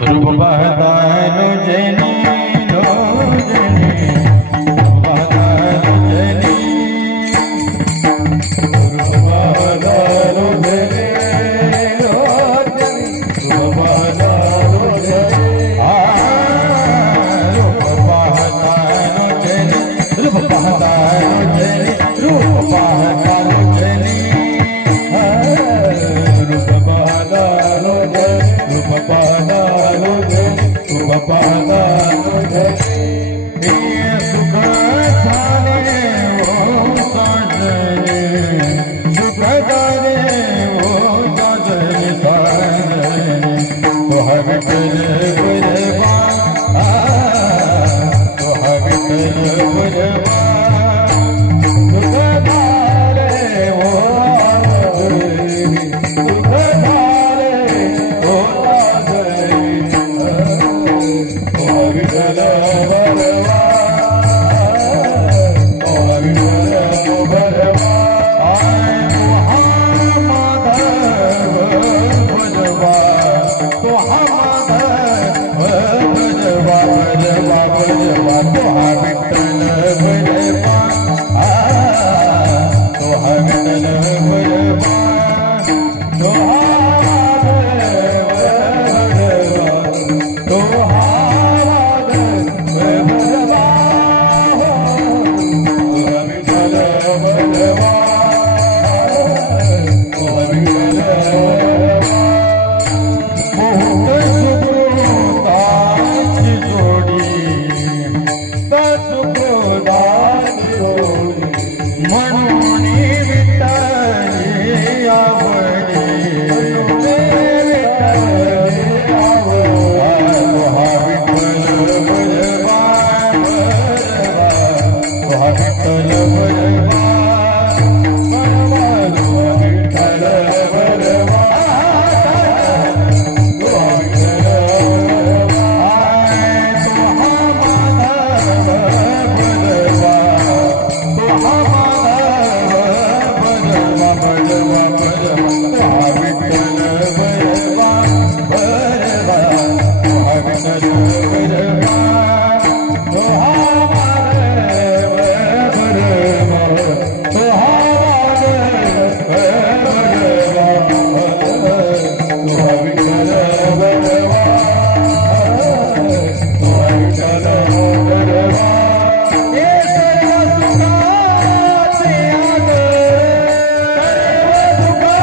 रूप बहता है लो जैनी लो जैनी रूप बहता है लो जैनी रूप बहता लो जैनी लो जैनी रूप बहता लो जैनी रूप बहता है लो जैनी रूप बहता है लो जैनी रूप बहता लो जैनी रूप बहता लो जैनी रूप बहता Baba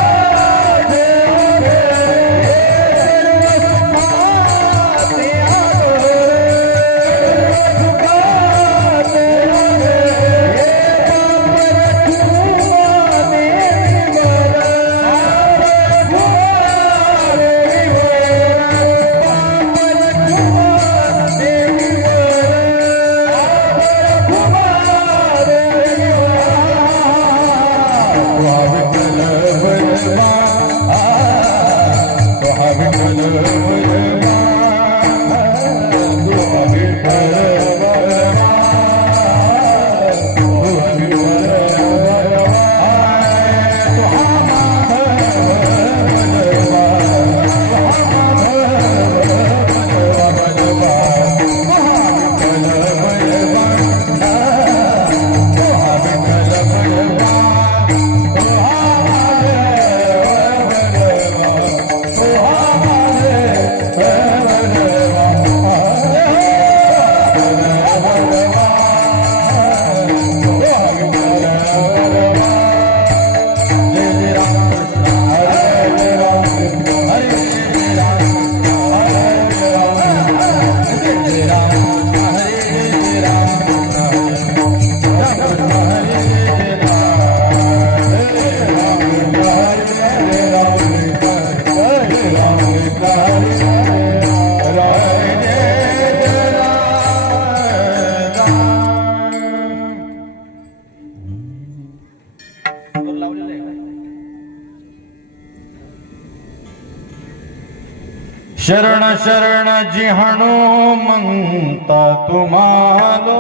शरण शरण जी हनुमंता तुम्हालो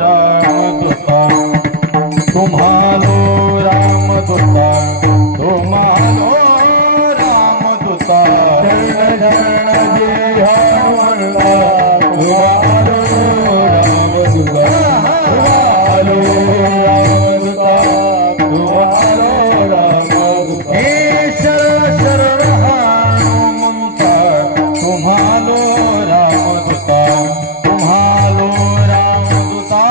रामदूता तुम्हालो रामदूता तुम्हालो रामदूता शरण शरण जी हनुमंता तुम्हालो रामदूता तुम्हालो रामदूता तुम्हालो रामदूता हे शरण शरण हनुमंता तुम्हालो रामदूता तुम्हालो रामदूता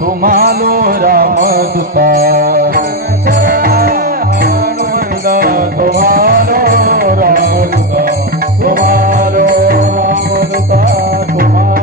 तुम्हालो रामदूता हनुमंता तुम्हालो रामदूता तुम्हालो रामदूता तुम्हालो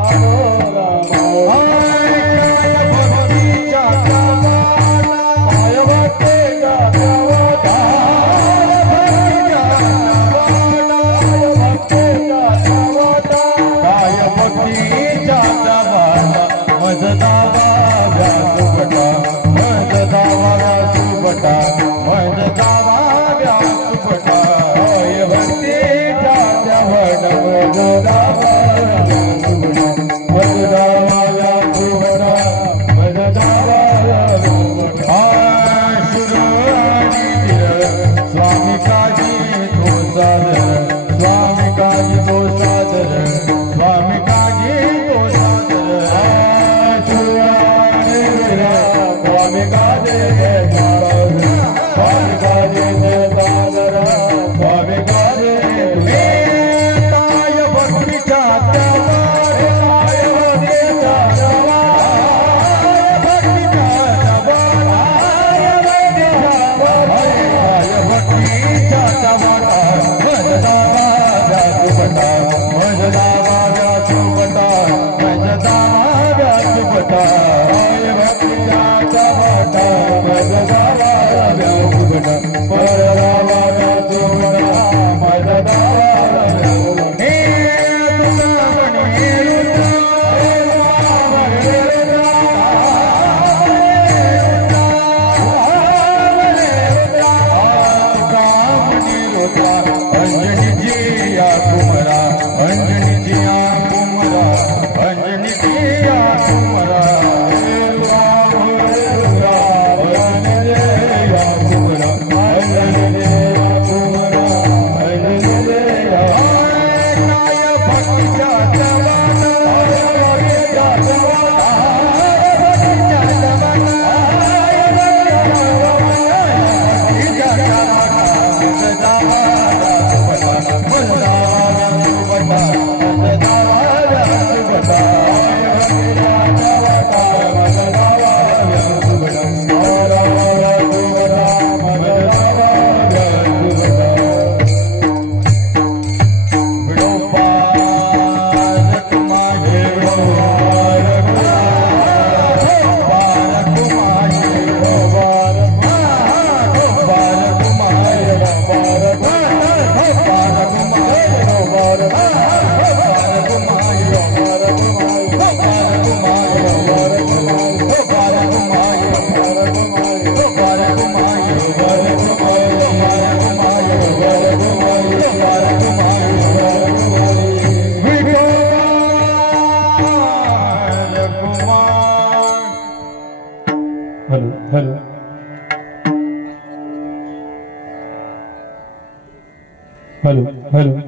हेलो हेलो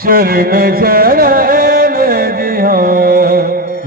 शरण शरण जी हनुमंता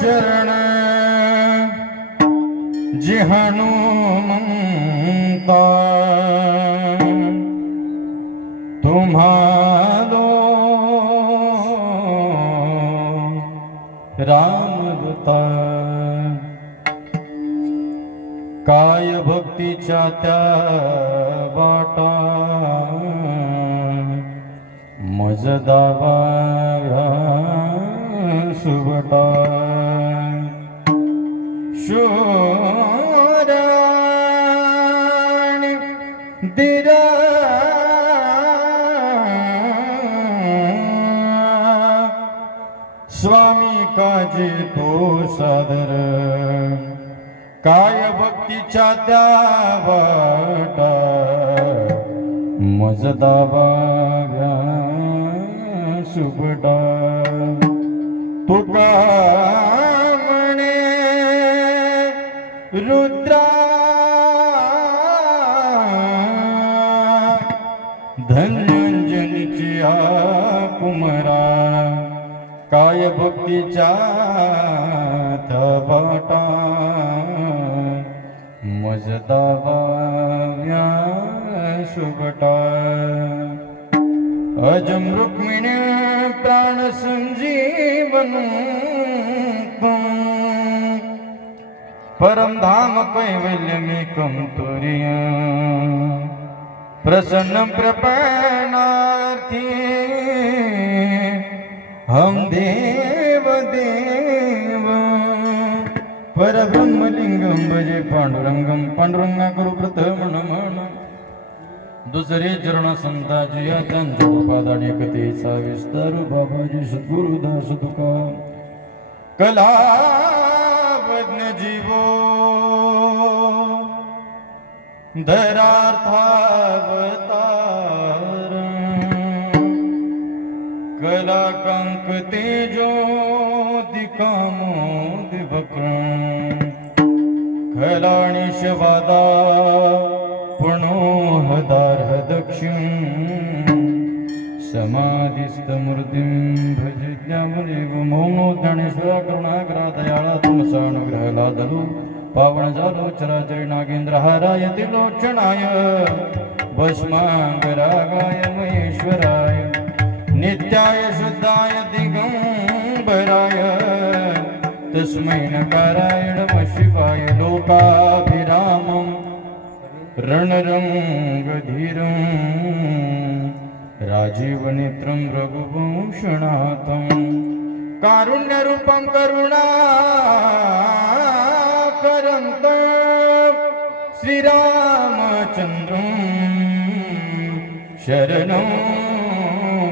शरण जी हनुमंता तुम्हारो राम दूता काय भक्तीच्या त्या वाटा मज दावा सुबटा शोराणी दिरा स्वामी काजी तो सादर काय भक्तीच्या त्या वाटा मज दावा सुबटा तुका म्हणे रुद्रा धन्यंजनीची कुमरा काय भक्तीच्या थबाटा मज दावा सुबटा अजम रुक्मिणी प्राण संजीवन परम धाम कैवल्यमेकं तुर्य प्रसन्न प्रपन्नार्थी हम देव देव परब्रह्मलिंगम भजे पांडुरंगम पांडुरंगा करू प्रथम नमन दुसरे चरण संताजी त्यांच्या रूपादाने कथेचा विस्तार बाबाजी सद्गुरुदास तुका कलावज्ञ जीवो धरार्थावतार कलाकांक तेजो दिकामो दिवक्रम खलाणीशवादा पुणोहदार्ह दक्षिण समाधिस्थमूर्तिं भजज्ञामदेव मौनो ज्ञानेश्वरा करुणाकरा दयाळा तुमचा अनुग्रह लादलो पावन झालो चराचरी नागेंद्र हाराय त्रिलोचनाय भस्मांगरागाय महेश्वराय नित्याय शुद्धाय दिगंबराय तस्मै नकाराय नमः शिवाय लोकाभिरामम् रणरंगधीरं राजीवनेत्रं रघुवंशनाथं कारुण्यरूपं करुणाकरन्तं श्रीरामचन्द्रं शरणं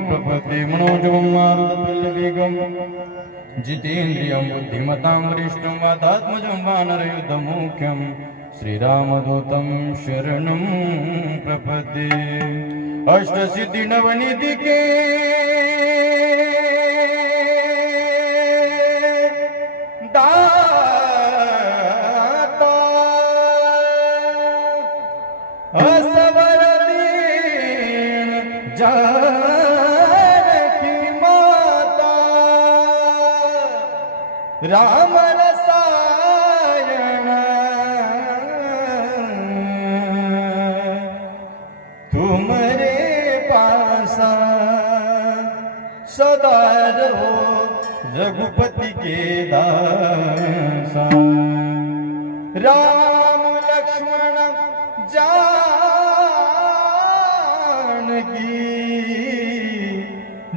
प्रपद्ये मनोजवं मारुततुल्यवेगं जितेन्द्रियं बुद्धिमतां वरिष्ठं वातात्मजं वानरयुद्धमुख्यं श्रीरामदूतं शरणं प्रपद्ये अष्टसिद्धि नवनिधिके दाता असवर दीन जानकी माता राम रसायन तुमरे पासा सदा रहो रघुपति के दासा राम लक्ष्मण जानकी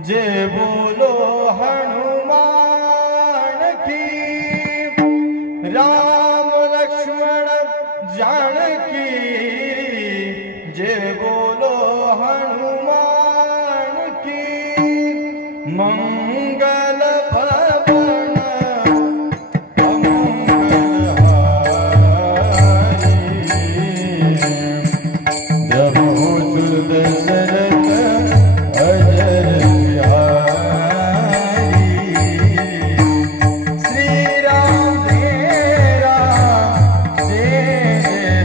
जय बोलो हनुमान की राम लक्ष्मण जानकी जय बोलो हनुमान की मंगल भवन प्रभु सुदशरथ अजर बिहारी श्री राम जय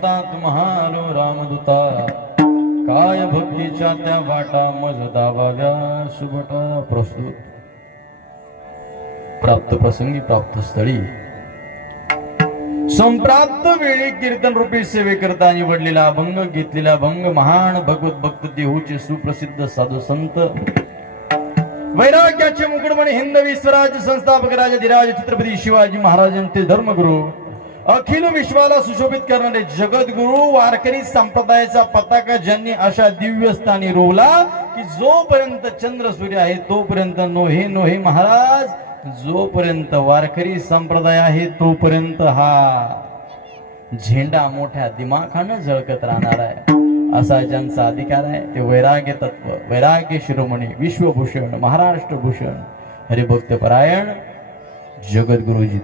संता तुम्हालो रामदूता काय भक्तीच्या त्या वाटा मज दाबाव्या सुबटा. प्रस्तुत प्राप्त प्रसंगी प्राप्त स्थळी संप्राप्त वेळी कीर्तन रूपी सेवे करता निवडलेला अभंग घेतलेला अभंग महान भगवत भक्त देहूचे सुप्रसिद्ध साधू संत वैराग्याचे मुकुटमणी हिंदवी स्वराज्य संस्थापक राजाधिराज छत्रपती शिवाजी महाराजांचे धर्मगुरु अखिल विश्वाला सुशोभित करणारे जगद्गुरु वारकरी संप्रदायाचा पताका ज्यांनी अशा दिव्य स्थानी रोवला की जोपर्यंत चंद्र सूर्य आहे तोपर्यंत नोहे नोहे महाराज, जोपर्यंत वारकरी संप्रदाय आहे तोपर्यंत हा झेंडा मोठ्या दिमाखानं झळकत राहणार आहे. असा ज्यांचा अधिकार आहे ते वैराग्य तत्व, वैराग्य शिरोमणी, विश्वभूषण, महाराष्ट्र भूषण, हरिभक्त परायण जगद्गुरुजी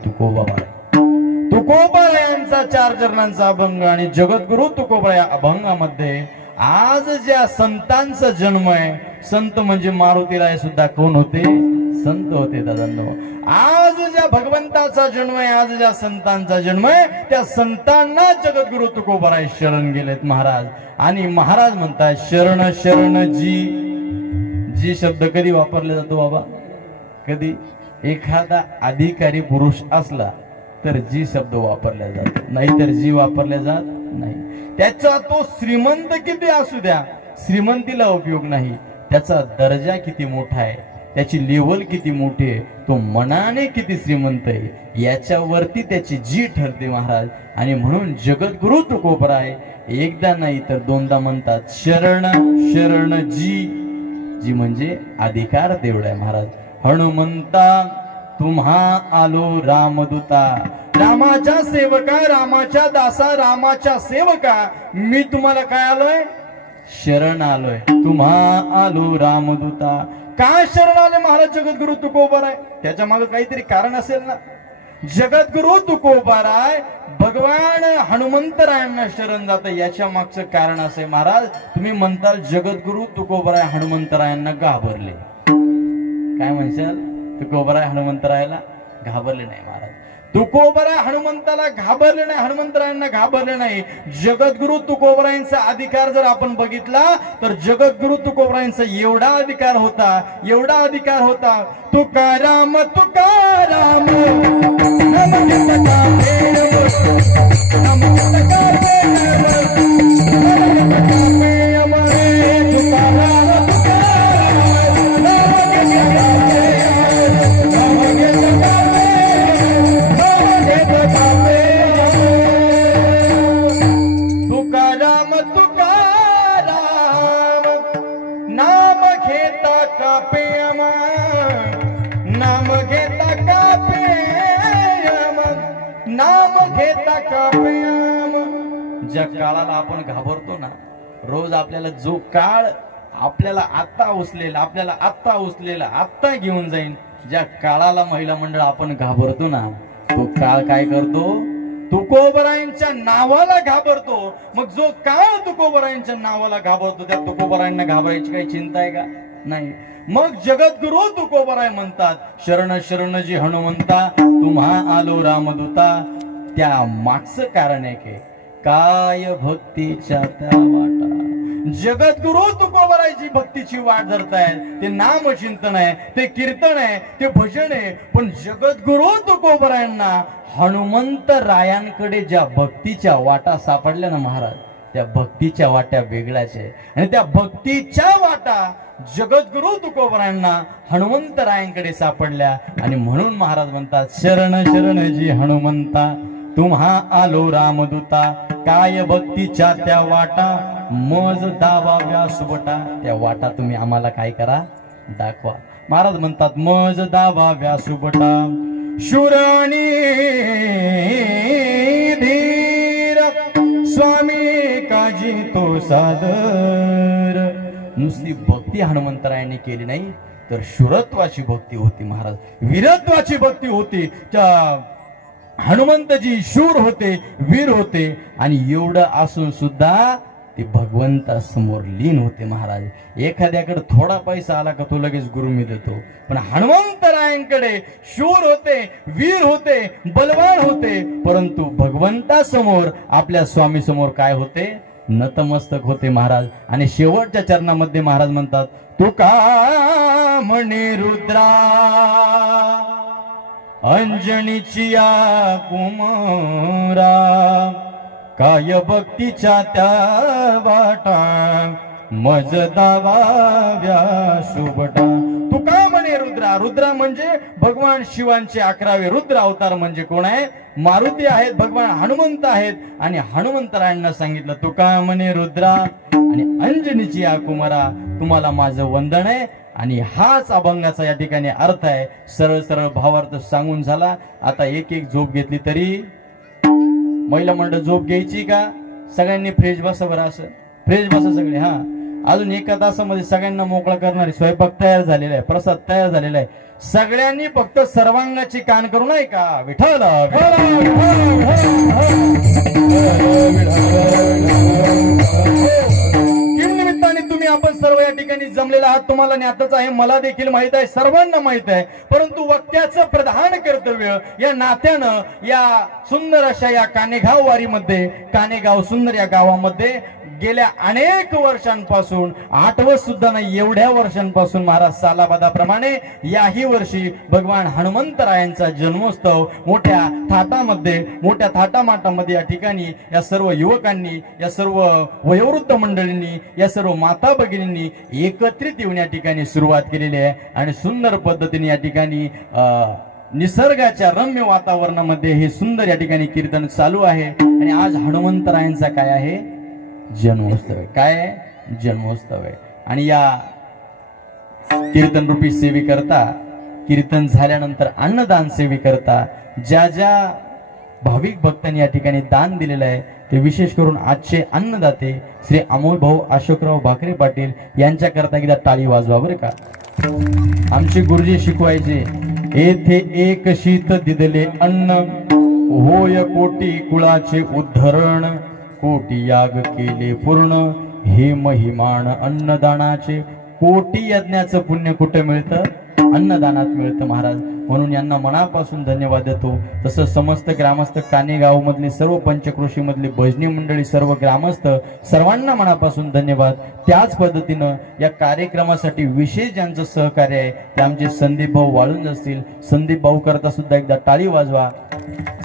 तुकोबा यांचा 4 चरणांचा अभंग. आणि जगद्गुरु तुकोबा या अभंगामध्ये आज ज्या संतांचा जन्म आहे, संत म्हणजे मारुतीराय सुद्धा कोण होते? संत होते दादांनो. आज ज्या भगवंताचा जन्म आहे, आज ज्या संतांचा जन्म आहे, त्या संतांना जगद्गुरु तुकोबाराय शरण गेलेत महाराज. आणि महाराज म्हणतात शरण शरण जी. जी शब्द कधी वापरला जातो बाबा? कधी एखादा अधिकारी पुरुष असला तर जी शब्द वापरला जातो, नाहीतर जी वापरला जात नाही. त्याचा तो श्रीमंत किती असू द्या, श्रीमंतीला उपयोग नाही. त्याचा दर्जा किती मोठा आहे, त्याची लेवल किती मोठी आहे, तो मनाने किती श्रीमंत आहे, याच्यावरती त्याची जी ठरते महाराज. आणि म्हणून जगद्गुरु तुकोबराय एकदा नाही तर 2दा म्हणतात शरण शरण जी. जी म्हणजे अधिकार तेवढा आहे महाराज. हनुमंता तुम्हा आलो रामदूता. रामाच्या सेवका, रामाच्या दासा, रामाच्या सेवका, मी तुम्हाला काय आलोय? शरण आलोय. तुम्हा आलो रामदूता. काय शरण आले महाराज जगद्गुरु तुकोबाराय? त्याच्या मागे काहीतरी कारण असेल ना. जगद्गुरु तुकोबाराय भगवान हनुमंतरायांना शरण जात, याच्या मागचं कारण असे महाराज. तुम्ही म्हणताल जगद्गुरु तुकोबाराय हनुमंतरायांना घाबरले. काय म्हणशाल? तुकोबाराय हनुमंतरायाला घाबरले नाही महाराज. तुकोबाराय हनुमंताला घाबरले नाही, हनुमंतरायांना घाबरले नाही. जगद्गुरु तुकोबारायांचा अधिकार जर आपण बघितला तर जगद्गुरु तुकोबारायांचा एवढा अधिकार होता, एवढा अधिकार होता. तुकाराम तुकाराम ज्या काळाला आपण घाबरतो ना, रोज आपल्याला जो काळ आपल्याला आत्ता उचलेला आत्ता घेऊन जाईल, ज्या काळाला महिला मंडळ आपण घाबरतो ना, तो काळ काय करतो? तुकोबारायांच्या नावाला घाबरतो. मग जो काळ तुकोबारायांच्या नावाला घाबरतो, त्या तुकोबारायांना घाबरायची काही चिंता आहे का? नाही. मग जगद्गुरु तुकोबाराय म्हणतात शरण शरण जी हनुमंता तुम्हा आलो रामदूता. त्या मागचं कारण आहे की काय भक्तीच्या त्या वाटा. जगद्गुरु तुकोबारायची भक्तीची वाट धरतायत. ते नामचिंतन आहे, ते कीर्तन आहे, ते भजन आहे. पण जगद्गुरु तुकोबारायांना हनुमंत रायांकडे ज्या भक्तीच्या वाटा सापडल्या ना महाराज, त्या भक्तीच्या वाट्या वेगळ्याच आहे. आणि त्या भक्तीच्या वाटा जगद्गुरु तुकोबारायांना हनुमंत रायांकडे सापडल्या. आणि म्हणून महाराज म्हणतात शरण शरण जी हनुमंता तुम्हा आलो रामदूता. काय भक्तीच्या त्या वाटा मज दावाव्या सुबटा. त्या वाटा तुम्ही आम्हाला काय करा? दाखवा. महाराज म्हणतात मज दावाव्या सुबटा. शूराणी धीर स्वामी काजी तो सादर. नुसती भक्ती हनुमंतरायांनी केली नाही तर शूरत्वाची भक्ती होती महाराज, वीरत्वाची भक्ती होती. त्या हनुमंतजी शूर होते, वीर होते. आणि एवढं असून सुद्धा ते भगवंतासमोर लीन होते महाराज. एखाद्याकडे थोडा पैसा आला का तो लगेच गुरुमी देतो, पण हनुमंतरायांकडे शूर होते, वीर होते, बलवान होते, परंतु भगवंतासमोर आपल्या स्वामी समोर काय होते? नतमस्तक होते महाराज. आणि शेवटच्या चरणामध्ये महाराज म्हणतात, तुका म्हणे रुद्रा अंजनीची या कुमारा, काय भक्तीच्या त्या वाटा, मज दावाव्या शुभटा. तुका म्हणे रुद्रा. रुद्रा म्हणजे भगवान शिवांचे 11वे रुद्र अवतार. म्हणजे कोण आहे? मारुती आहेत, भगवान हनुमंत आहेत. आणि हनुमंतरायांना सांगितलं, तुका म्हणे रुद्रा आणि अंजनीची या कुमारा, तुम्हाला माझं वंदन आहे. आणि हाच अभंगाचा या ठिकाणी अर्थ आहे. सरळ सरळ भावार्थ सांगून झाला. आता एक एक झोप घेतली तरी महिला मंडळ झोप घ्यायची का? सगळ्यांनी फ्रेश बसा बरं, असं फ्रेश बसा सगळे. हा, अजून एका तासामध्ये सगळ्यांना मोकळा करणारी स्वयंपाक तयार झालेला आहे, प्रसाद तयार झालेला आहे. सगळ्यांनी फक्त सर्वांगाची कान करू नये का? विठ्ठल निमित्ताने तुम्ही आपण सर्व या ठिकाणी जमलेला आहात. तुम्हाला ज्ञातच आहे, मला देखील माहित आहे, सर्वांना माहित आहे. परंतु वक्त्याचं प्रधान कर्तव्य या नात्यानं या सुंदर अशा या कानेगाव वारीमध्ये, कानेगाव सुंदर या गावामध्ये गेल्या अनेक वर्षांपासून, आठवत सुद्धा नाही एवढ्या वर्षांपासून महाराज सालाबादाप्रमाणे याही वर्षी भगवान हनुमंतरायांचा जन्मोत्सव मोठ्या थाटामध्ये, मोठ्या थाटामाटामध्ये या ठिकाणी या सर्व युवकांनी, या सर्व वयोवृद्ध मंडळींनी, या सर्व माता भगिनींनी एकत्रित येऊन या ठिकाणी सुरुवात केलेली आहे. आणि सुंदर पद्धतीने या ठिकाणी निसर्गाच्या रम्य वातावरणामध्ये हे सुंदर या ठिकाणी कीर्तन चालू आहे. आणि आज हनुमंतरायांचा काय आहे? जन्मोत्सव आहे. काय? जन्मोत्सव आहे. आणि या कीर्तन रूपी सेवी करता, कीर्तन झाल्यानंतर अन्नदान सेवी करता ज्या ज्या भाविक भक्तांनी या ठिकाणी दान दिलेलं आहे, ते विशेष करून आजचे अन्नदाते श्री अमोल भाऊ अशोकराव भाकरे पाटील यांच्याकरता एकदा टाळी वाजवा बरं का. आमचे गुरुजी शिकवायचे, येथे एक शीत दिदले अन्न, होय कोटी कुळाचे उद्धरण, कोटी याग केले पूर्ण, हे महिमान अन्नदानाचे. कोटी यज्ञाचं पुण्य कुठे मिळतं? अन्नदानात मिळतं महाराज. म्हणून यांना मनापासून धन्यवाद देतो. तसं समस्त ग्रामस्थ, कानेगाव मधले सर्व पंचक्रोशी मधली भजनी मंडळी, सर्व ग्रामस्थ, सर्वांना मनापासून धन्यवाद. त्याच पद्धतीनं या कार्यक्रमासाठी विशेष ज्यांचं सहकार्य आहे ते आमचे संदीप भाऊ वाळुंज असतील. संदीप भाऊ करता सुद्धा एकदा टाळी वाजवा.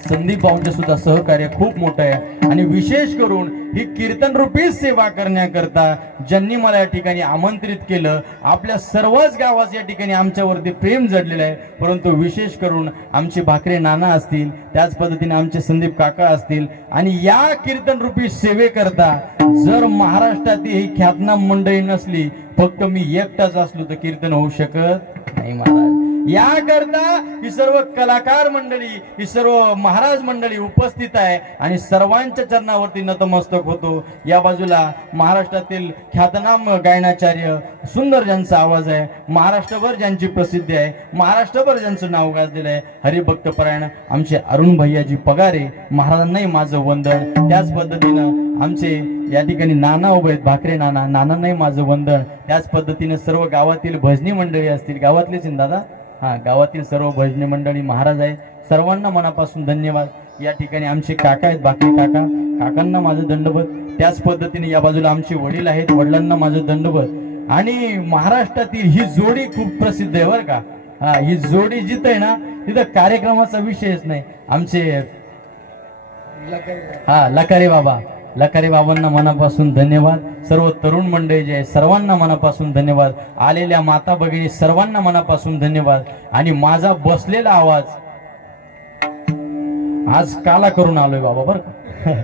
संदीप भाऊंचे सुद्धा सहकार्य खूप मोठं आहे. आणि विशेष करून ही कीर्तन रूपी सेवा करण्याकरता ज्यांनी मला या ठिकाणी आमंत्रित केलं, आपल्या सर्वच गावात या ठिकाणी आमच्यावरती प्रेम जडलेलं आहे. परंतु विशेष करून आमचे भाकरे नाना असतील, त्याच पद्धतीने आमचे संदीप काका असतील. आणि या कीर्तन रूपी सेवेकरता जर महाराष्ट्रातील ही ख्यातनाम मंडळी नसली, फक्त मी एकटाच असलो तर कीर्तन होऊ शकत नाही महाराज. याकरता ही सर्व कलाकार मंडळी, ही सर्व महाराज मंडळी उपस्थित आहे आणि सर्वांच्या चरणावरती नतमस्तक होतो. या बाजूला महाराष्ट्रातील ख्यातनाम गायनाचार्य, सुंदर ज्यांचा आवाज आहे, महाराष्ट्रभर ज्यांची प्रसिद्धी आहे, महाराष्ट्रभर ज्यांचं नाव गाजलेलं आहे, हरिभक्तपरायण आमचे अरुण भैयाजी पगारे, महाराजांनाही माझं वंदन. त्याच पद्धतीनं आमचे या ठिकाणी नाना उभे आहेत, भाकरे नाना, नानांनाही माझं वंदन. त्याच पद्धतीने सर्व गावातील भजनी मंडळी असतील, गावातलेच दादा, हा, गावातील सर्व भजनी मंडळी, महाराज आहेत, सर्वांना मनापासून धन्यवाद. या ठिकाणी आमचे काका आहेत, भाकरे काका, काकांना माझं दंडवत. त्याच पद्धतीने या बाजूला आमचे वडील आहेत, वडिलांना माझं दंडवत. आणि महाराष्ट्रातील ही जोडी खूप प्रसिद्ध आहे बरं का. हा, ही जोडी जिथं आहे ना तिथं कार्यक्रमाचा विषयच नाही. आमचे हा लकारे बाबा, लकारे बाबांना मनापासून धन्यवाद. सर्व तरुण मंडळी जे आहे सर्वांना मनापासून धन्यवाद. आलेल्या माता भगिनी सर्वांना मनापासून धन्यवाद. आणि माझा बसलेला आवाज आज काला करून आलोय बाबा बरं का.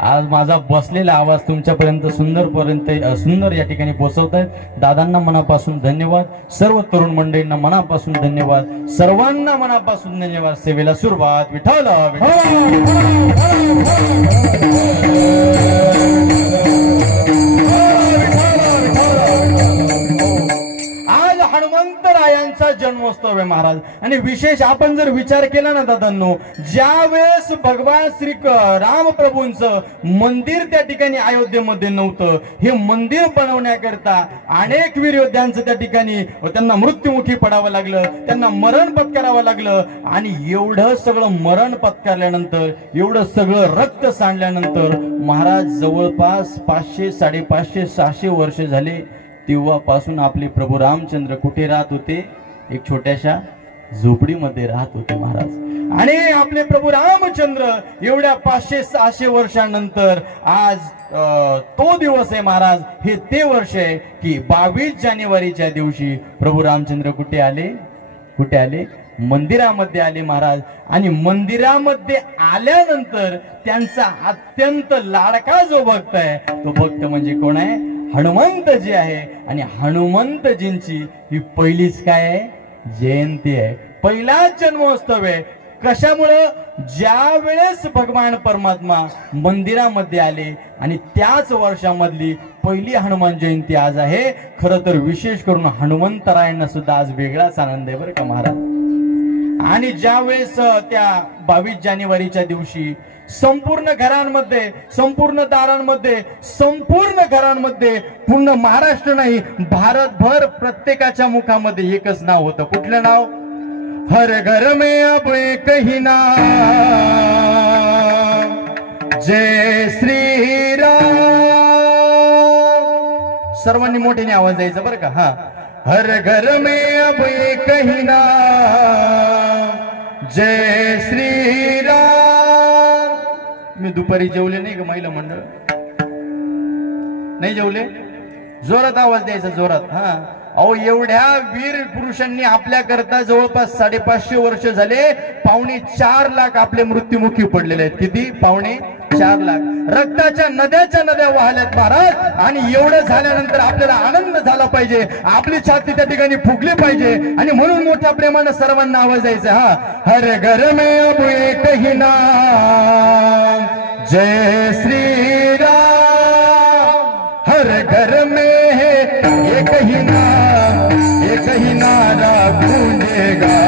आज माझा बसलेला आवाज तुमच्यापर्यंत सुंदर या ठिकाणी पोहोचवतायत. दादांना मनापासून धन्यवाद. सर्व तरुण मंडळींना मनापासून धन्यवाद. सर्वांना मनापासून धन्यवाद. सेवेला सुरुवात. विठ्ठल आज हनुमंतरायांचा जन्मोत्सव आहे महाराज. आणि विशेष आपण जर विचार केला ना दादांनो, ज्या वेळेस भगवान श्री रामप्रभूंचं मंदिर त्या ठिकाणी अयोध्येमध्ये नव्हतं, हे मंदिर बनवण्याकरता अनेक वीर योद्ध्यांचं त्या ठिकाणी त्यांना मृत्युमुखी पडावं लागलं, त्यांना मरण पत्करावं लागलं. आणि एवढं सगळं मरण पत्करल्यानंतर, एवढं सगळं रक्त सांडल्यानंतर महाराज जवळपास 500, 550, 600 वर्ष झाले. तेव्हापासून आपले प्रभू रामचंद्र कुठे राहत होते? एक छोट्याशा झोपडीमध्ये राहत होते महाराज. आणि आपले प्रभू रामचंद्र एवढ्या 500, 600 वर्षांनंतर आज तो दिवस आहे महाराज. हे ते वर्ष आहे की 22 जानेवारीच्या दिवशी प्रभू रामचंद्र कुठे आले? कुठे आले? मंदिरामध्ये आले महाराज. आणि मंदिरामध्ये आल्यानंतर त्यांचा अत्यंत लाडका जो भक्त आहे, तो भक्त म्हणजे कोण आहे? हनुमंतजी आहे. आणि हनुमंतजींची ही पहिलीच काय आहे? जयंती आहे, पहिलाच जन्मोत्सव आहे. कशामुळं? ज्या वेळेस भगवान परमात्मा मंदिरामध्ये आले आणि त्याच वर्षामधली पहिली हनुमान जयंती आज आहे. खरं तर विशेष करून हनुमंतरायांना सुद्धा आज वेगळाच आनंद आहे बरं का महाराज. आणि ज्या वेळेस त्या 22 जानेवारीच्या दिवशी संपूर्ण घरांमध्ये, संपूर्ण दारांमध्ये, संपूर्ण घरांमध्ये, पूर्ण महाराष्ट्र नाही भारतभर प्रत्येकाच्या मुखामध्ये एकच नाव होतं. कुठलं नाव? हर घर में अब एक ही नाम, जय श्री राम. सर्वांनी मोठ्याने आवाज द्यायचा बरं का. हा, हर घर में अब एक ही नाम, जय श्री राम. मी दुपारी जेवले नाही का महिला मंडळ? नाही जेवले? जोरात आवाज द्यायचा, जोरात. हा, अहो एवढ्या वीर पुरुषांनी आपल्या करता जवळपास 550 वर्ष झाले 4.25 लाख आपले मृत्युमुखी पडलेले आहेत. किती? 4.25 लाख. रक्ताच्या नद्याच्या नद्या वाहल्यात महाराज. आणि एवढं झाल्यानंतर आपल्याला आनंद झाला पाहिजे, आपली छाती त्या ठिकाणी फुगली पाहिजे. आणि म्हणून मोठ्या प्रेमानं सर्वांना आवाज द्यायचा. हा, हर घर में अब एक ही नाम, जय श्री राम. हर घर में है एक ही नाम, एक ही नारा गूंजेगा.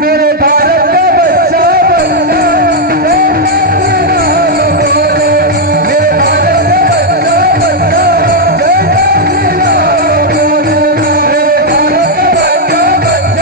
मेरे भारत का बच्चा बच्चा मेरे भारत का बच्चा बच्चा बोले. मेरे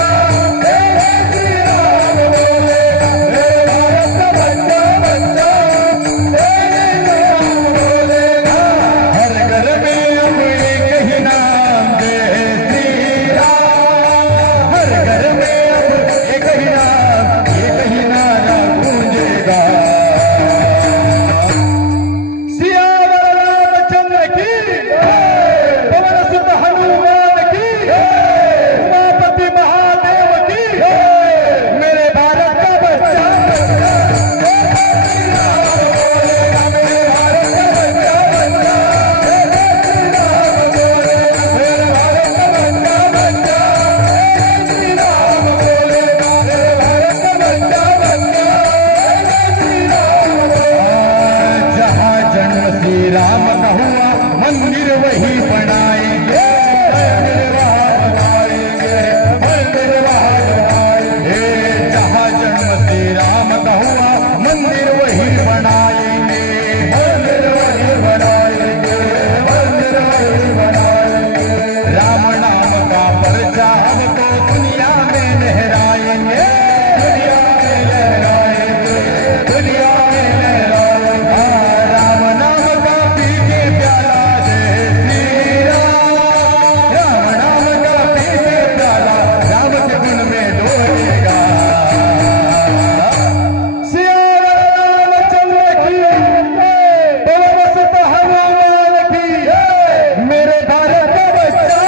भारत का बच्चा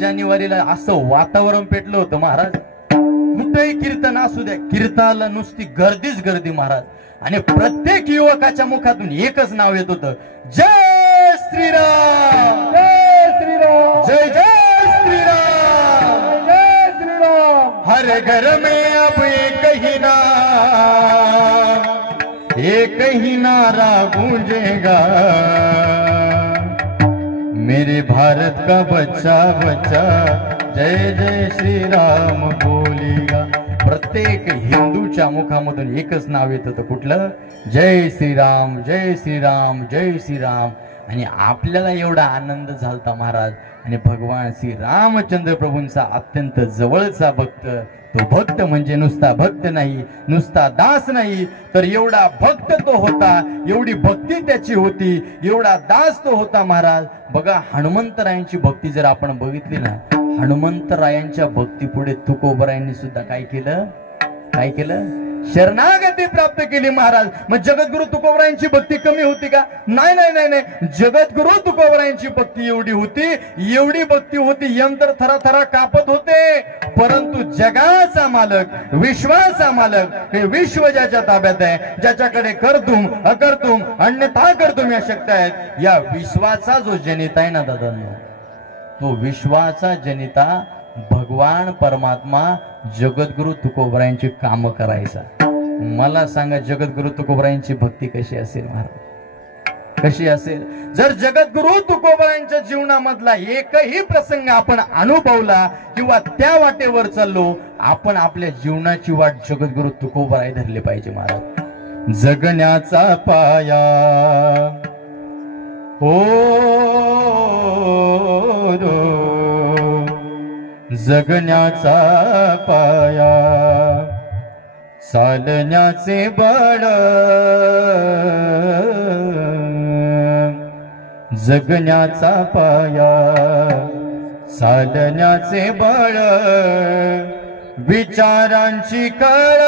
जानेवारीला असं वातावरण पेटलं होतं महाराज. कुठेही कीर्तन असू द्या, कीर्तनाला नुसती गर्दीच गर्दी महाराज. आणि प्रत्येक युवकाच्या मुखातून एकच नाव येत होतं, जय श्रीराम, जय श्रीराम, जय जय श्रीराम, जय श्रीराम। हर घर में अब एक ही नारा गूंजेगा, मेरे भारत का बच्चा बच्चा जय जय श्री राम बोलेगा। प्रत्येक हिंदूच्या मुखामधून एकच नाव येत होतं, कुठलं? जय श्रीराम, जय श्रीराम, जय श्रीराम। आणि आपल्याला एवढा आनंद झालता महाराज, आणि भगवान श्री रामचंद्र प्रभूंचा अत्यंत जवळचा भक्त, तो भक्त म्हणजे नुसता भक्त नाही, नुसता दास नाही, तर एवढा भक्त तो होता, एवढी भक्ती त्याची होती, एवढा दास तो होता महाराज। बघा, हनुमंतरायांची भक्ती जर आपण बघितली ना, हनुमंतरायांच्या भक्ती पुढे तुकोबरायांनी सुद्धा काय केलं? काय केलं? शरणागती प्राप्त केली महाराज। मग जगद्गुरु तुकोबरायांची भक्ती कमी होती का? नाही नाही नाही नाही, जगद्गुरु तुकोबरायांची भक्ती एवढी होती, एवढी भक्ती होती, यंत्र थराथरा कापत होते, परंतु जगाचा मालक, विश्वाचा मालक, हे विश्व ज्याच्या ताब्यात आहे, ज्याच्याकडे करतुम अकर्तुम अन्यथा करतुम या शक्ती आहेत, या विश्वाचा जो जनिता आहे ना दादांनो, तो विश्वाचा जनिता भगवान परमात्मा जगद्गुरु तुकोबरायांची काम करायचा। मला सांगा, जगद्गुरु तुकोबरायांची भक्ती कशी असेल महाराज? कशी असेल? जर जगद्गुरु तुकोबरायांच्या जीवनामधला एकही प्रसंग आपण अनुभवला किंवा त्या वाटेवर चाललो, आपण आपल्या जीवनाची वाट जगद्गुरु तुकोबराय धरली पाहिजे महाराज। जगण्याचा पाया जगण्याचा पाया, चालण्याचे बळ, जगण्याचा पाया, चालण्याचे बळ, विचारांची कळ,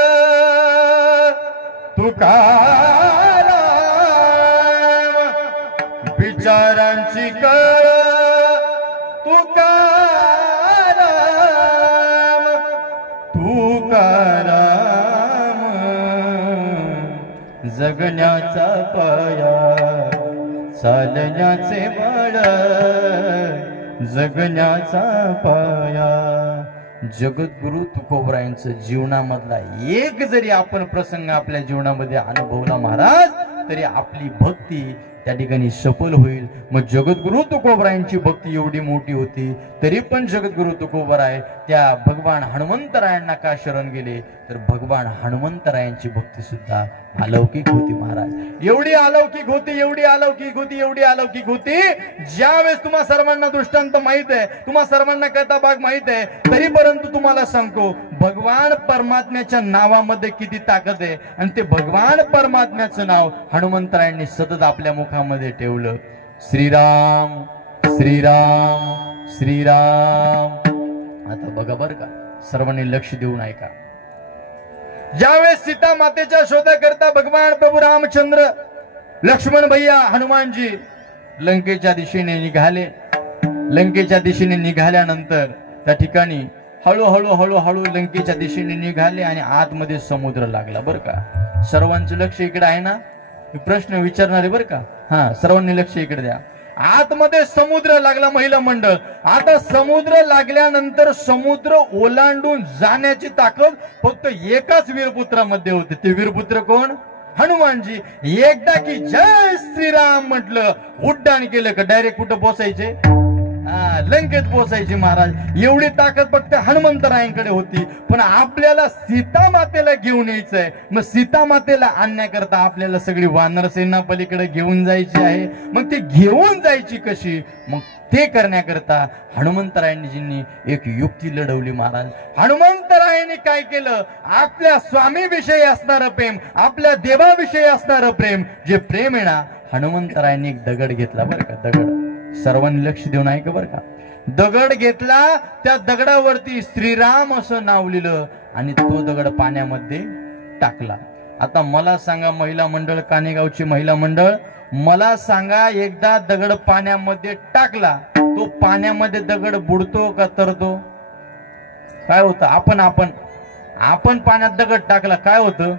तुकाराम, विचारांची कळ, तुकाराम, जगण्याचा पाया, चालण्याचे बळ, जगण्याचा पाया। जगद्गुरु तुकोबरायांचं जीवनामधला एक जरी आपण प्रसंग आपल्या जीवनामध्ये अनुभवला महाराज, तरी आपली भक्ती त्या ठिकाणी सफल होईल। मग जगद्गुरु तुकोबरायांची भक्ती एवढी मोठी होती, तरी पण जगद्गुरु तुकोबराय त्या भगवान हनुमंतरायांना का शरण गेले? तर भगवान हनुमंतरायांची भक्ती सुद्धा अलौकिक होती महाराज। एवढी अलौकिक होती, एवढी अलौकिक होती, एवढी अलौकिक होती, ज्यावेळेस तुम्हा सर्वांना दृष्टांत माहित आहे, तुम्हा सर्वांना कथा भाग माहित आहे, तरी परंतु तुम्हाला सांगतो, भगवान परमात्म्याच्या नावामध्ये किती ताकद आहे, आणि ते भगवान परमात्म्याचं नाव हनुमंतरायांनी सतत आपल्या मुखामध्ये ठेवलं, श्रीराम श्रीराम श्रीराम। आता बघा बर का, सर्वांनी लक्ष देऊन ऐका। ज्यावेळेस सीता मातेच्या शोधाकरता भगवान प्रभू रामचंद्र, लक्ष्मण भैया, हनुमानजी लंकेच्या दिशेने निघाले, लंकेच्या दिशेने निघाल्यानंतर त्या ठिकाणी हळूहळू हळूहळू लंकेच्या दिशेने निघाले, आणि आतमध्ये समुद्र लागला बर का। सर्वांचं लक्ष इकडे आहे ना, प्रश्न विचारणारे बर का, हा, सर्वांनी लक्ष इकडे द्या। आतमध्ये समुद्र लागला महिला मंडळ। आता समुद्र लागल्यानंतर समुद्र ओलांडून जाण्याची ताकद फक्त एकाच वीरपुत्रामध्ये होती। ते वीरपुत्र कोण? हनुमानजी। एकदा की जय श्रीराम म्हटलं, उड्डाण केलं का डायरेक्ट कुठं पोचायचे? लंकेत पोचायची महाराज। एवढी ताकद फक्त हनुमंतरायांकडे होती। पण आपल्याला सीता मातेला घेऊन यायचंय, मग सीता मातेला आणण्याकरता आपल्याला सगळी वानर सेना पलीकडे घेऊन जायची आहे। मग ती घेऊन जायची कशी? मग ते करण्याकरता हनुमंतरायांनी एक युक्ती लढवली महाराज। हनुमंतरायांनी काय केलं? आपल्या स्वामीविषयी असणारं प्रेम, आपल्या देवाविषयी असणारं प्रेम, जे प्रेम आहे ना, हनुमंतरायांनी एक दगड घेतला बरं का, दगड। सर्वांनी लक्ष देऊन ऐका बरं का। दगड घेतला, त्या दगडावरती श्रीराम असं नाव लिहिलं, आणि तो दगड पाण्यामध्ये टाकला। आता मला सांगा महिला मंडळ, कानेगावची महिला मंडळ, मला सांगा, एकदा दगड पाण्यामध्ये टाकला, तो पाण्यामध्ये दगड बुडतो का तरतो? काय होतं? आपण पाण्यात दगड टाकला, काय होतं?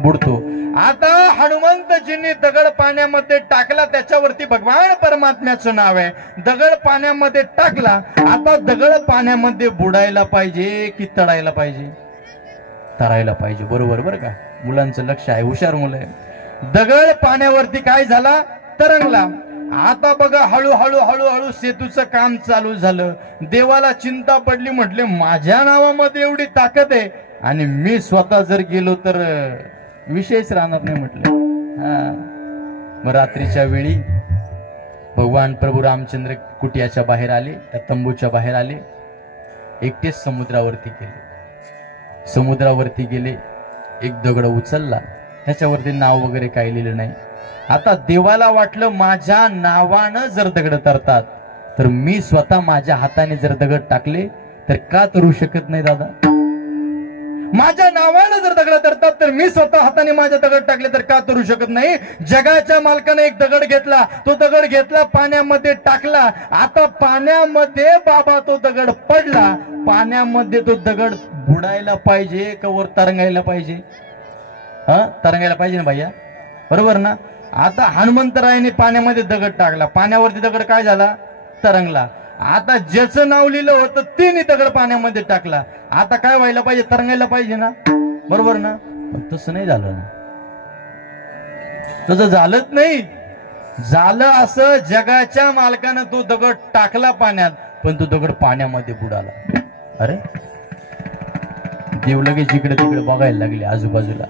बुडतो. आता हनुमंतजींनी दगड पाण्यामध्ये टाकला, त्याच्यावरती भगवान परमात्म्याचं नाव आहे. दगड पाण्यामध्ये टाकला. आता दगड पाण्यामध्ये बुडायला पाहिजे की तळायला पाहिजे? तळायला पाहिजे. बरोबर बरं का, मुलांचं लक्ष आहे, हुशार मुलं आहे. दगड पाण्यावरती काय झाला? तरंगला. आता बघा हळूहळू हळूहळू सेतूचं काम चालू झालं. देवाला चिंता पडली, म्हटले माझ्या नावामध्ये एवढी ताकद आहे आणि मी स्वतः जर गेलो तर विषयच राहणार नाही म्हटलं. मग रात्रीच्या वेळी भगवान प्रभू रामचंद्र कुटियाच्या बाहेर आले, त्या तंबूच्या बाहेर आले, एकटेच समुद्रावरती गेले. समुद्रावरती गेले, एक दगड उचलला, त्याच्यावरती नाव वगैरे काही लिहिलं नाही. आता देवाला वाटलं माझ्या नावानं जर दगड तरतात तर मी स्वतः माझ्या हाताने जर दगड टाकले तर का तरू शकत नाही दादा? माझ्या नावानं जर दगड तरतात तर मी स्वतः हाताने माझ्या दगड टाकले तर का तरू शकत नाही? जगाच्या मालकाने एक दगड घेतला, तो दगड घेतला, पाण्यामध्ये टाकला. आता पाण्यामध्ये बाबा तो दगड पडला. पाण्यामध्ये तो दगड बुडायला पाहिजे का वर तरंगायला पाहिजे? तरंगायला पाहिजे ना भैया, बरोबर ना? आता हनुमंतरायाने पाण्यामध्ये दगड टाकला, पाण्यावरती दगड काय झाला? तरंगला. आता ज्याचं नाव लिहिलं होतं तिने दगड पाण्यामध्ये टाकला. आता काय व्हायला पाहिजे? तरंगायला पाहिजे ना, बरोबर ना? पण तसं नाही झालं ना, तसं झालंच नाही. झालं असं, जगाच्या मालकानं तो दगड टाकला पाण्यात, पण तो दगड पाण्यामध्ये बुडाला. अरे देव लगेच जिकडे तिकडे बघायला लागले आजूबाजूला.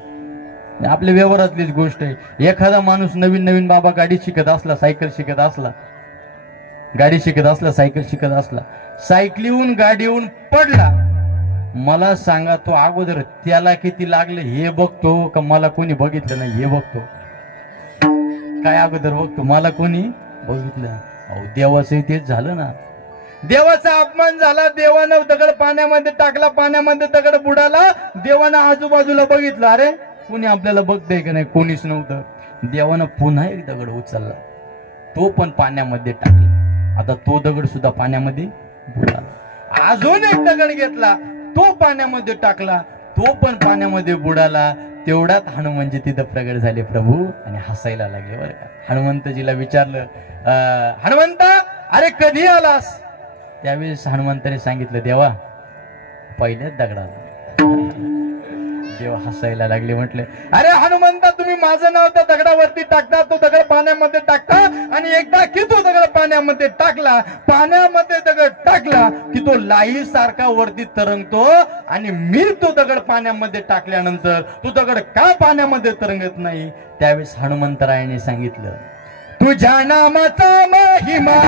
आपल्या व्यवहारातलीच गोष्ट आहे. एखादा माणूस नवीन नवीन बाबा गाडी शिकत असला, सायकल शिकत असला, गाडी शिकत असला, सायकल शिकत असला, सायकलीहून गाडीहून पडला, मला सांगा तो अगोदर त्याला किती लागले हे बघतो का मला कोणी बघितलं नाही हे बघतो? काय अगोदर बघतो? मला कोणी बघितलं? अहो देवाचं तेच झालं ना. देवाचा अपमान झाला. देवानं दगड पाण्यामध्ये टाकला, पाण्यामध्ये दगड बुडाला. देवानं आजूबाजूला बघितलं, अरे कोणी आपल्याला बघतंय का नाही? कोणीच नव्हतं. देवानं पुन्हा एक दगड उचलला, तो पण पाण्यामध्ये टाकला. आता तो दगड सुद्धा पाण्यामध्ये बुडाला. अजून एक दगड घेतला, तो पाण्यामध्ये टाकला, तो पण पाण्यामध्ये बुडाला. तेवढ्यात हनुमानजी तिथं प्रगट झाले प्रभू आणि हसायला लागले बरं का. हनुमंतजीला विचारलं, हनुमंता अरे कधी आलास? त्यावेळेस हनुमंताने सांगितलं, देवा पहिल्याच दगडाला. देव हसायला लागले, म्हटले अरे हनुमंता तुम्ही माझं नाव त्या दगडावरती टाकता, तो दगड पाण्यामध्ये टाकता आणि एकदा की तो दगड पाण्यामध्ये टाकला, पाण्यामध्ये दगड टाकला की तो लाई सारखा वरती तरंगतो आणि मी तो दगड पाण्यामध्ये टाकल्यानंतर तो दगड का पाण्यामध्ये तरंगत नाही? त्यावेळेस हनुमंतरायाने सांगितलं, तुझ्या नामाचा महिमा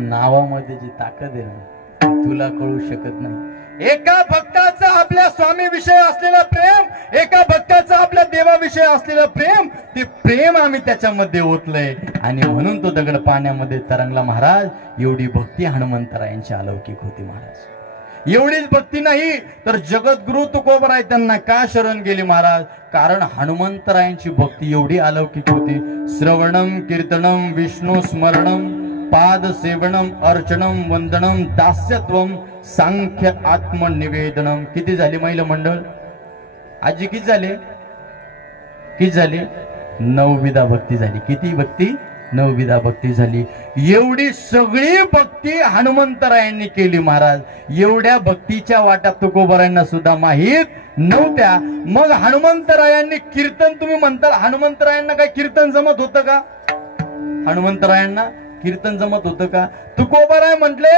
नावामध्ये जी ताकद आहे ना तुला कळू शकत नाही. एका भक्ताचा आपल्या स्वामी विषयी असलेला प्रेम, एका भक्ताचा आपल्या देवाविषयी असलेलं प्रेम, ते प्रेम आम्ही त्याच्यामध्ये ओतलंय आणि म्हणून तो दगड पाण्यामध्ये तरंगला. महाराज एवढी भक्ती हनुमंतरायांची अलौकिक होती महाराज. एवढीच भक्ती नाही तर जगद्गुरु तुकोबराय त्यांना का शरण गेले महाराज? कारण हनुमंतरायांची भक्ती एवढी अलौकिक होती. श्रवणम कीर्तनम विष्णू स्मरणम पाद सेवनम अर्चनम वंदनम दास्यत्वम सांख्य आत्मनिवेदनम. किती झाली महिला मंडळ? आजी किती झाले? किती झाली? 9 विधा भक्ती झाली. किती भक्ती? 9 विधा भक्ती झाली. एवढी सगळी भक्ती हनुमंतरायांनी केली महाराज. एवढ्या भक्तीच्या वाट्यात तुकोबरायांना सुद्धा माहीत नव्हत्या. मग हनुमंतरायांनी कीर्तन, तुम्ही म्हणता हनुमंतरायांना काय कीर्तन जमत होतं का? हनुमंतरायांना कीर्तन जमत होतं का? तुकोबाराय म्हटले,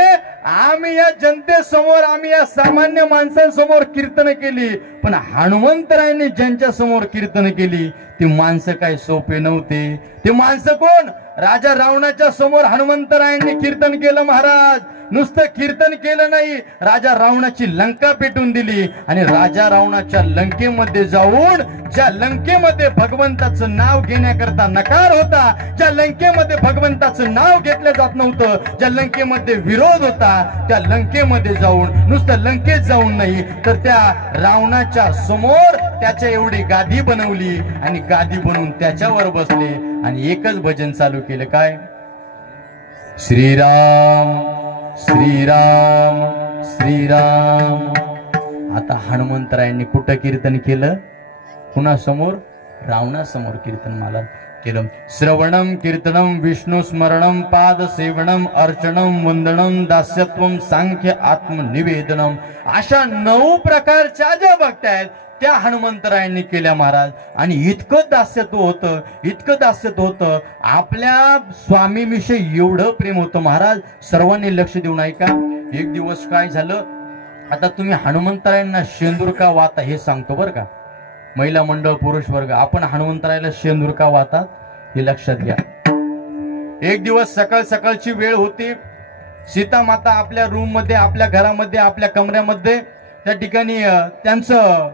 आम्ही या जनतेसमोर, आम्ही या सामान्य माणसांसमोर कीर्तन केली, पण हनुमंतरायांनी ज्यांच्या समोर कीर्तन केली ती माणसं काय सोपे नव्हते. ते माणसं कोण? राजा रावणाच्या समोर हनुमंतरायांनी कीर्तन केलं महाराज. नुसतं कीर्तन केलं नाही, राजा रावणाची लंका पेटून दिली. आणि राजा रावणाच्या लंकेमध्ये जाऊन, ज्या लंकेमध्ये भगवंताचं नाव घेण्याकरता नकार होता, ज्या लंकेमध्ये भगवंताचं नाव घेतलं जात नव्हतं, ज्या लंकेमध्ये विरोध होता, त्या लंकेमध्ये जाऊन, नुसतं लंकेत जाऊन नाही तर त्या रावणाच्या समोर त्याच्या एवढी गादी बनवली आणि गादी बनवून त्याच्यावर बसले आणि एकच भजन चालू केलं. काय? श्रीराम श्रीराम श्रीराम. आता हनुमंतरायांनी कुठं कीर्तन केलं? कुणासमोर? रावणासमोर कीर्तन मला केलं. श्रवणम कीर्तनम विष्णू स्मरणम पाद सेवनम अर्चनम वंदनम दास्यत्वम सांख्य आत्मनिवेदनम. अशा 9 प्रकारच्या ज्या भक्ती आहेत त्या हनुमंतरायांनी केल्या महाराज. आणि इतकं दास्यत्व होतं, इतकं दास्यत्व होतं, आपल्या स्वामीविषयी एवढं प्रेम होतं महाराज. सर्वांनी लक्ष देऊन ऐका. एक दिवस काय झालं, आता तुम्ही हनुमंतरायांना शेंदूर का वाता हे सांगतो बरं का. महिला मंडळ, पुरुष वर्ग, आपण हनुमंतरायाला शेंदूर का वातात हे लक्षात घ्या. एक दिवस सकाळ सकाळची वेळ होती. सीता माता आपल्या रूम मध्ये, आपल्या घरामध्ये, आपल्या कमऱ्यामध्ये त्या ठिकाणी त्यांचं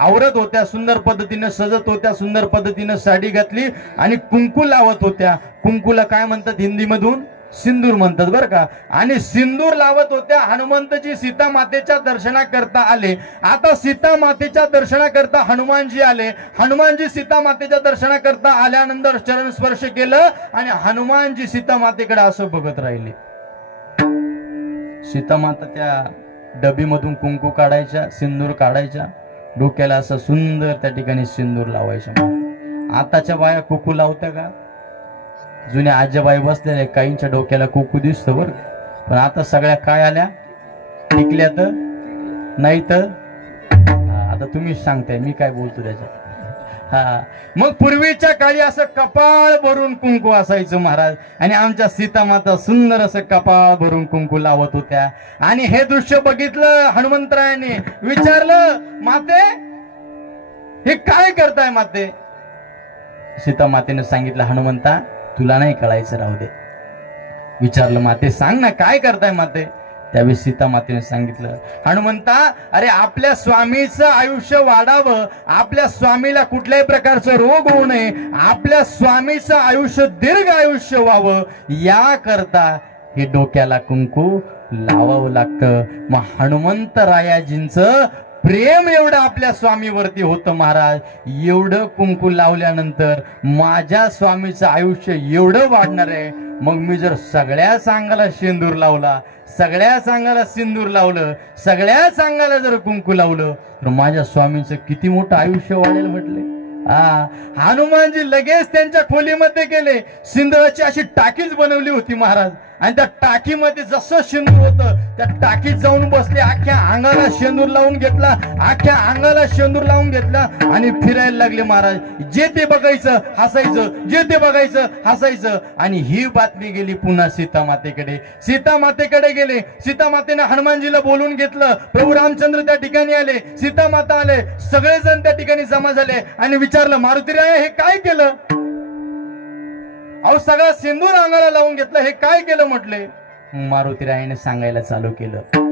आवरत होत्या, सुंदर पद्धतीने सजत होत्या, सुंदर पद्धतीने साडी घातली आणि कुंकू लावत होत्या. कुंकूला काय म्हणतात हिंदीमधून? सिंदूर म्हणतात बरं का. आणि सिंदूर लावत होत्या. हनुमंतजी सीता मातेच्या दर्शनाकरता आले. आता सीता मातेच्या दर्शनाकरता हनुमानजी आले. हनुमानजी सीता मातेच्या दर्शनाकरता आल्यानंतर चरण स्पर्श केलं आणि हनुमानजी सीता मातेकडे असं बघत राहिले. सीता माता त्या डबीमधून कुंकू काढायच्या, सिंदूर काढायच्या, डोक्याला असं सुंदर त्या ठिकाणी सिंदूर लावायचं. आताच्या बाया कुकू लावत्या का? जुन्या आज्याबाई बसलेल्या, काहींच्या डोक्याला कुकू दिसतं बरं, पण आता सगळ्या काय आल्या? टिकल्या तर नाही तर आता तुम्हीच सांगताय, मी काय बोलतो त्याच्यात. हा, मग पूर्वीच्या काळी असं कपाळ भरून कुंकू असायचं महाराज. आणि आमच्या सीता माता सुंदर असं कपाळ भरून कुंकू लावत होत्या. आणि हे दृश्य बघितलं हनुमंतरायाने. विचारलं, माते हे काय करताय माते? सीता मातेने सांगितलं, हनुमंता तुला नाही कळायचं, राहू दे. विचारलं, माते सांग ना काय करताय माते? त्यावेळी सीता मातेने सांगितलं, हनुमंता अरे आपल्या स्वामीचं आयुष्य वाढावं, आपल्या स्वामीला कुठल्याही प्रकारचं रोग होऊ नये, आपल्या स्वामीचं आयुष्य दीर्घ आयुष्य व्हावं, याकरता हे डोक्याला कुंकू लावावं लागतं. मग हनुमंतरायाजींचं प्रेम एवढं आपल्या स्वामीवरती होतं महाराज. एवढं कुंकू लावल्यानंतर माझ्या स्वामीचं आयुष्य एवढं वाढणार आहे. मग मी जर सगळ्या सांगाला शेंदूर लावला, सगळ्या सांगाला सिंदूर लावलं, सगळ्या सांगाला जर कुंकू लावलं तर माझ्या स्वामींचं किती मोठं आयुष्य वाढेल म्हटले. हनुमानजी लगेच त्यांच्या खोलीमध्ये गेले. सिंदूराची अशी टाकीच बनवली होती महाराज. आणि त्या टाकीमध्ये जसं शेंदूर होतं त्या टाकीत जाऊन बसले. अख्ख्या अंगाला शेंदूर लावून घेतला, अख्ख्या अंगाला शेंदूर लावून घेतला आणि फिरायला लागले महाराज. जे ते बघायचं हसायचं, जे ते बघायचं हसायचं. आणि ही बातमी गेली पुन्हा सीता मातेकडे. सीता मातेकडे गेले. सीता मातेने हनुमानजीला बोलून घेतलं. प्रभू रामचंद्र त्या ठिकाणी आले, सीता माता आले, सगळेजण त्या ठिकाणी जमा झाले. आणि विचारलं, मारुतीराय हे काय केलं? अहो सगळा सिंदूर अंगाला लावून घेतलं, हे काय केलं म्हटले. मारुतीरायाने सांगायला चालू केलं,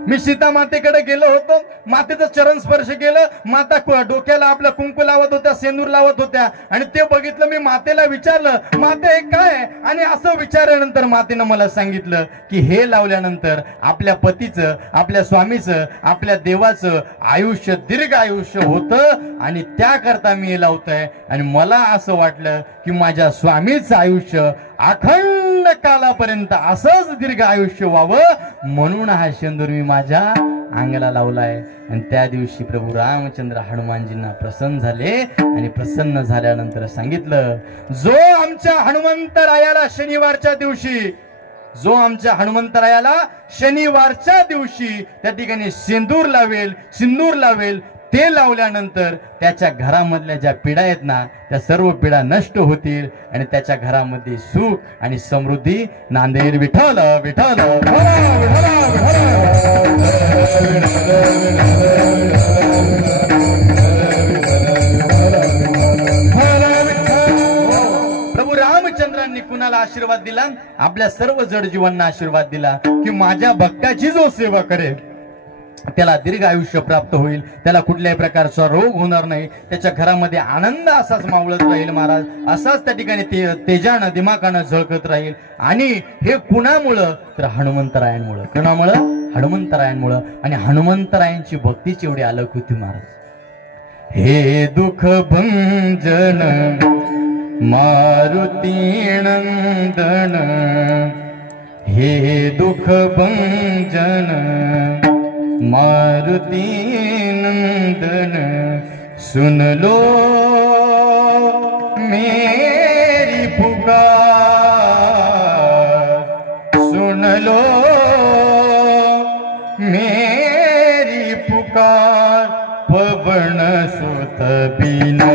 मी सीता मातेकडे गेलो होतो, मातेचं चरण स्पर्श केलं, माता डोक्याला आपल्या कुंकू लावत होत्या, सेंदूर लावत होत्या. आणि ते बघितलं. मी मातेला विचारलं, माते हे काय? आणि असं विचारल्यानंतर मातेनं मला सांगितलं की हे लावल्यानंतर आपल्या पतीचं, आपल्या स्वामीचं, आपल्या देवाचं आयुष्य दीर्घ आयुष्य होतं आणि त्याकरता मी हे लावतोय. आणि मला असं वाटलं की माझ्या स्वामीचं आयुष्य अखंड कालापर्यंत असंच दीर्घ आयुष्य व्हावं, म्हणून हा शेंदूर मी माझ्या अंगाला लावलाय. आणि त्या दिवशी प्रभू रामचंद्र हनुमानजींना प्रसन्न झाले. आणि प्रसन्न झाल्यानंतर सांगितलं, जो आमच्या हनुमंतरायाला शनिवारच्या दिवशी, जो आमच्या हनुमंतरायाला शनिवारच्या दिवशी त्या ठिकाणी सिंदूर लावेल, ते लावल्यानंतर त्याच्या घरामधल्या ज्या पिढा आहेत ना त्या सर्व पिढा नष्ट होतील आणि त्याच्या घरामध्ये सुख आणि समृद्धी नांदेल. विठ्ठल विठ्ठल प्रभू रामचंद्रांनी कुणाला आशीर्वाद दिला? आपल्या सर्व जड जीवांना आशीर्वाद दिला की माझ्या भक्ताची जो सेवा करेल त्याला दीर्घ आयुष्य प्राप्त होईल, त्याला कुठल्याही प्रकारचा रोग होणार नाही, त्याच्या घरामध्ये आनंद असाच मावळत राहील महाराज, असाच त्या ठिकाणी तेजानं दिमाकानं झळकत राहील. आणि हे कुणामुळं? तर हनुमंतरायांमुळं. कुणामुळं? हनुमंतरायांमुळं. आणि हनुमंतरायांची भक्तीची एवढी अलग होती महाराज. हे दुःख भंजन मारुती नंदन, हे दुःख भंजन मारुति नंदन, सुन लो मेरी पुकार, सुन लो मेरी पुकार, पवन सुत बिना